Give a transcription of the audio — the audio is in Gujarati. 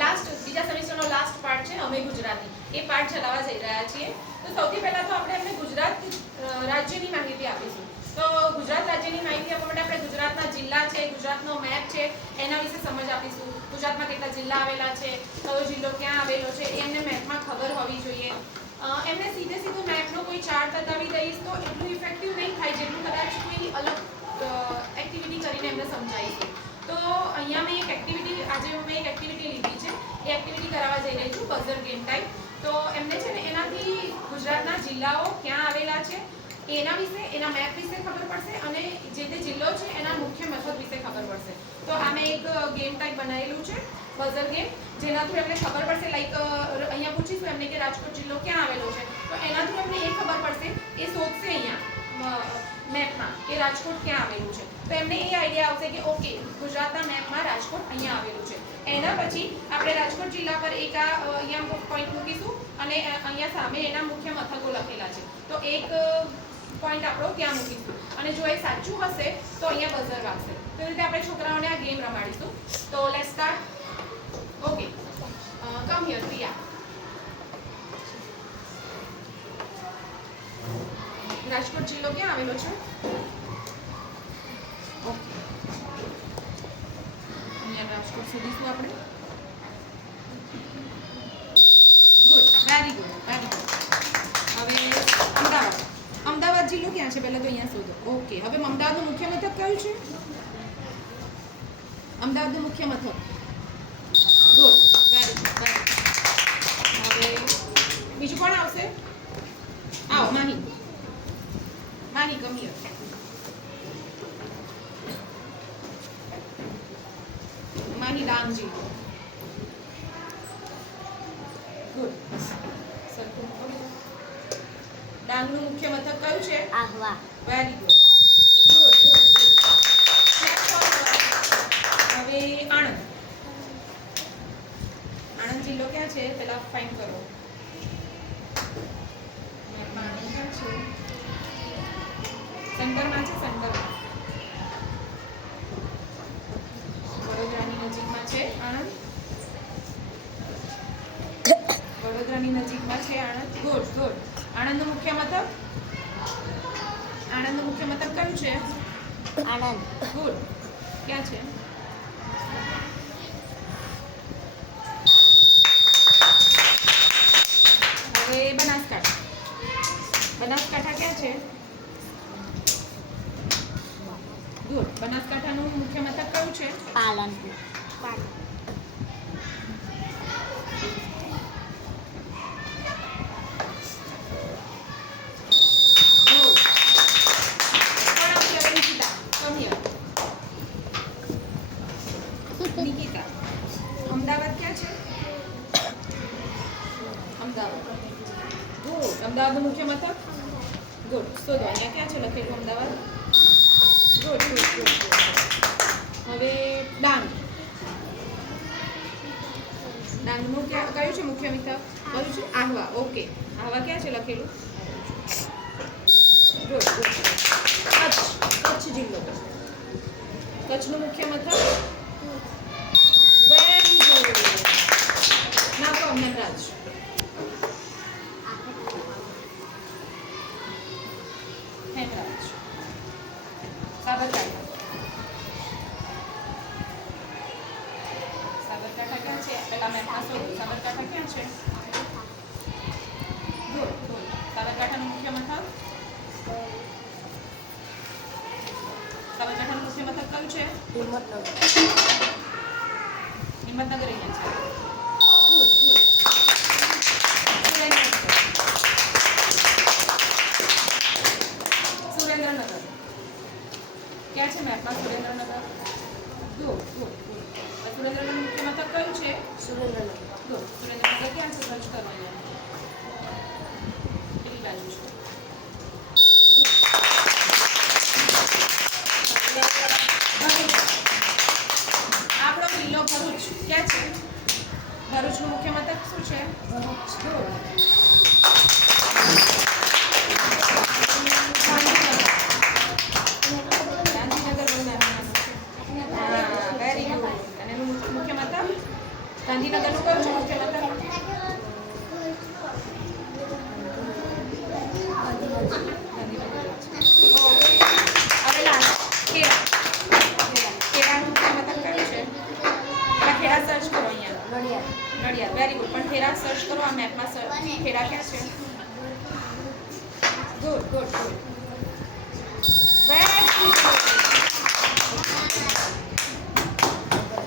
લાસ્ટ બીજા સેમેસ્ટરનો લાસ્ટ પાર્ટ છે અમે ગુજરાતી, એ પાર્ટ ચલાવવા જઈ રહ્યા છીએ. તો સૌથી પહેલાં તો આપણે એમને ગુજરાત રાજ્યની માહિતી આપીશું. તો ગુજરાત રાજ્યની માહિતી આપવા માટે આપણે ગુજરાતના જિલ્લા છે, ગુજરાતનો મેપ છે, એના વિશે સમજ આપીશું. ગુજરાતમાં કેટલા જિલ્લા આવેલા છે, કયો જિલ્લો ક્યાં આવેલો છે, એ એમને મેપમાં ખબર હોવી જોઈએ. એમને સીધું મેપનો કોઈ ચાર્ટ બતાવી દઈશ તો એટલું ઇફેક્ટિવ નહીં થાય જેટલું કદાચ કોઈ અલગ એક્ટિવિટી કરીને એમને સમજાવીશું. તો અહીંયા મેં એક એક્ટિવિટી લીધી છે. એ એક્ટિવિટી કરાવવા જઈ રહી છું, બઝર ગેમ ટાઈપ. તો એમને છે ને એનાથી ગુજરાતના જિલ્લાઓ ક્યાં આવેલા છે એના વિશે, એના મેપ વિશે ખબર પડશે અને જે તે જિલ્લો છે એના મુખ્ય મથક વિશે ખબર પડશે. તો આ મેં એક ગેમ ટાઈપ બનાવેલું છે, બઝર ગેમ, જેનાથી એમને ખબર પડશે. લાઈક અહીંયા પૂછીશું એમને કે રાજકોટ જિલ્લો ક્યાં આવેલો છે, તો એનાથી એમને એ ખબર પડશે, એ શોધશે અહીંયા મેપમાં કે રાજકોટ ક્યાં આવેલું છે. તો એમને એ આઈડિયા આવશે કે ઓકે ગુજરાતના મેપમાં રાજકોટ અહીંયા આવેલું છે. એના પછી આપણે રાજકોટ જિલ્લા પર એક અહીંયા પોઈન્ટ મૂકીશું અને અહીંયા સામે એના મુખ્ય મથકો લખેલા છે. તો એક પોઈન્ટ આપણો ત્યાં મૂકીશું અને જો એ સાચું હશે તો અહીંયા બઝર વાગશે. તો એ રીતે આપણે છોકરાઓને આ ગેમ રમાડીશું. તો let's start. Okay, come here Priya. Rajkot જિલ્લો ક્યાં આવેલો છે? ઓકે, અહીંયા રાજકોટ શોધીશું આપણે. Good, very good, very good. હવે અમદાવાદ જિલ્લો ક્યાં છે પહેલા તો અહીંયા શોધો. ઓકે, હવે અમદાવાદનું મુખ્ય મથક કયું છે? અમદાવાદનું મુખ્ય મથક. Good, very good. હવે બીજું કોણ આવશે? આવો માહી. Mahi come here. માહી ડાંગ જિલ્લો. ગુડ. સરખું. ડાંગનું મુખ્ય મથક કયું છે? Ahwa. Very good. Good good. હવે આણંદ. આણંદ જિલ્લો ક્યાં છે પેલા ફાઇન્ડ કરો. આણંદ ક્યાં છે? સેન્ટરમાં છે, સેન્ટરમાં. વડોદરાની નજીકમાં છે આણંદ. વડોદરાની નજીકમાં છે આણંદ. Good good. આણંદનું મુખ્ય મથક? આણંદનું મુખ્ય મથક કયું છે? આણંદ. ગુડ. ક્યાં છે? હવે બનાસકાંઠા. બનાસકાંઠા ક્યાં છે? ગુડ. બનાસકાંઠાનું મુખ્ય મથક કયું છે? પાલનપુર. નિકિતા. અમદાવાદ ક્યાં છે? અમદાવાદ. ગુડ. અમદાવાદનું મુખ્ય મથક? ગુડ. શોધો અહીંયા ક્યાં છે લખેલું અમદાવાદ? Good good good. હવે ડાંગ. ડાંગનું કયું છે મુખ્ય મથક? કયું છે? આહવા. ઓકે, આહવા ક્યાં છે લખેલું? Good good. કચ્છ જિલ્લો. કચ્છનું મુખ્ય મથક? Very good. નામ કહો મનરાજ. હેમરાજ. સાબરકાંઠા. સાબરકાંઠા ક્યાં છે? પેલા મેપમાં શોધો. સાબરકાંઠા ક્યાં છે? Good good. સાબરકાંઠાનું મુખ્ય મથક? સાબરકાંઠાનું મુખ્ય મથક કયું છે? હિંમતનગર. હિંમતનગર અહીંયા છે. Good good. સુરેન્દ્રનગર. ક્યાં છે મેપમાં સુરેન્દ્રનગર? Good good good. સુરેન્દ્રનગરનું મુખ્ય મથક કયું છે? સુરેન્દ્રનગર. ગુડ. સુરેન્દ્રનગર ક્યાં છે? સર્ચ કરો અહીંયા. કેટલી બાજુ છે? આપણો જિલ્લો ભરૂચ ક્યાં છે? ભરૂચનું મુખ્ય મથક શું છે? ભરૂચ. ગાંધીનગર. Very good. અને એનું મુખ્ય મથક? ગાંધીનગરનું કયું છે મુખ્ય મથક? ઓકે. હવે લાસ્ટ ખેડા. ખેડાનું મુખ્ય મથક કયું છે? પહેલા ખેડા સર્ચ કરો અહીંયા. નડિયાદ. Nadiad, very good. પણ ખેડા સર્ચ કરો આ મેપમાં. ખેડા ક્યાં છે? Good good good.